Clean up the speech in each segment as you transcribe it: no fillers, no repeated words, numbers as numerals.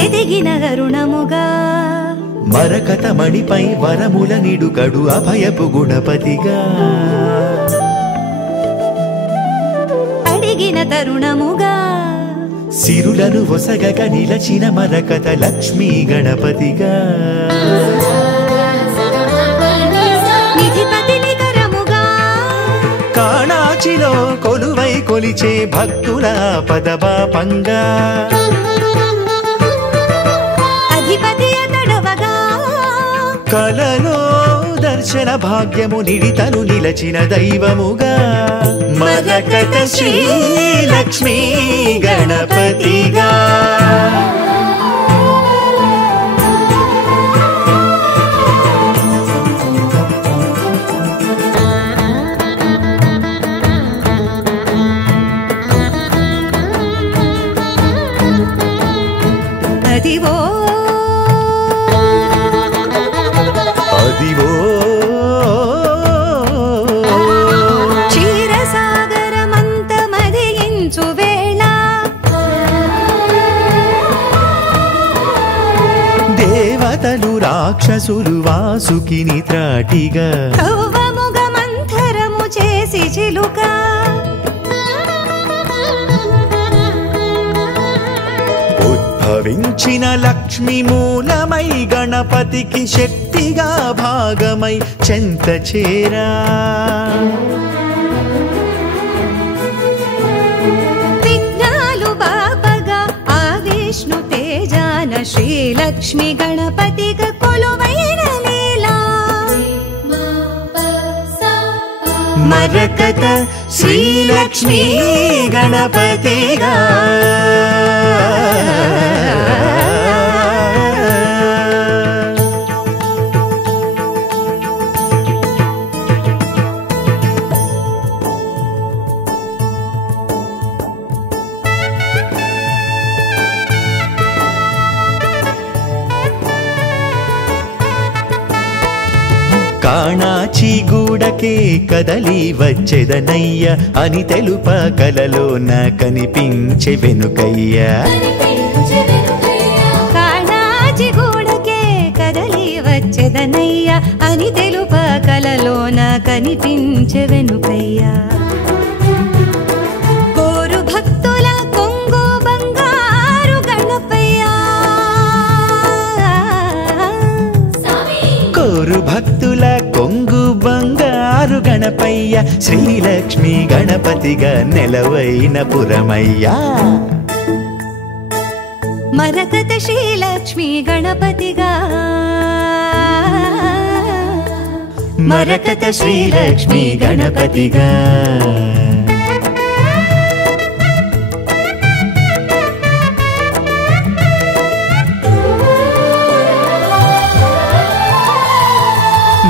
ఎదిగిన కరుణముగా మరకత మణిపై వరముల నిడుకడు అభయపు గుణపతిగా అడిగిన తరుణముగా సిరులను ఒసగక నిలచిన మరకత లక్ష్మీ గణపతిగా నిధిపతి నికరముగా కాణాచిలో కొలువై కొలిచే భక్తుల పదపాపంగా అధిపతి అతడవగా కలలో దర్శన భాగ్యము నిడితను నిలచిన దైవముగా మరకత శ్రీ లక్ష్మీ గణపతిగా అదివో అదివో క్షీరసాగరమంత మదియించు వేళ దేవతలు రాక్షసులు వాసుకిని త్రాటిగా కవ్వముగ మంథరము చేసి చిలుక ఉద్భవించిన లక్ష్మి మూలమై గణపతికి శక్తిగా భాగమై చెంత చేరా విఘ్నాలు బాపగా ఆ విష్ణు తేజాన శ్రీలక్ష్మి గణపతిగా కొలువైన లీలా మరకత శ్రీలక్ష్మీ గణపతిగా కాణాచి గూడకే కదలి వచ్చెదనయ్య అని తెలుప కలలోన కనిపించే వెనుకయ్య కాణాచి గూడకే కదలి వచ్చెదనయ్య అని తెలుప కలలోన కనిపించే వెనుకయ్య కోరు భక్తుల కొంగు బంగారు గణపయ్య కోరు భక్తుల కొంగు బంగారు గణపయ్య శ్రీలక్ష్మి గణపతిగా నెలవైన పురమయ్యా మరకత శ్రీలక్ష్మి గణపతిగా మరకత శ్రీలక్ష్మి గణపతిగా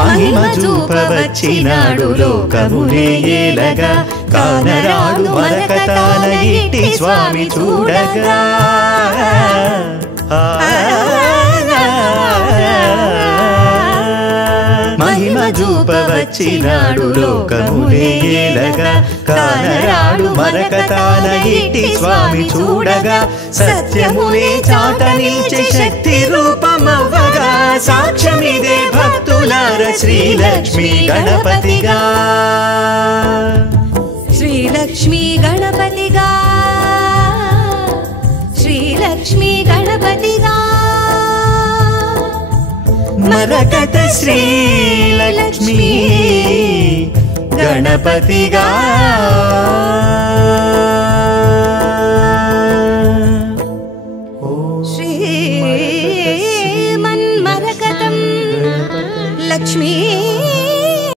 మహిమ చూపవచ్చినాడు లోకమునే ఏలగా కానరాడు మరకతాన ఇట్టి స్వామి చూడగా మహిమ చూపవచ్చినాడు లోకమునే ఏలగా కానరాడు మరకతాన ఇట్టి స్వామి చూడగా సత్యమునే చాట నిలిచే శక్తి రూపమవ్వగా సాక్ష్యమిదే భక్తులార శ్రీలక్ష్మి గణపతిగా శ్రీలక్ష్మి గణపతిగా శ్రీలక్ష్మి గణపతిగా మరకత శ్రీలక్ష్మి గణపతిగా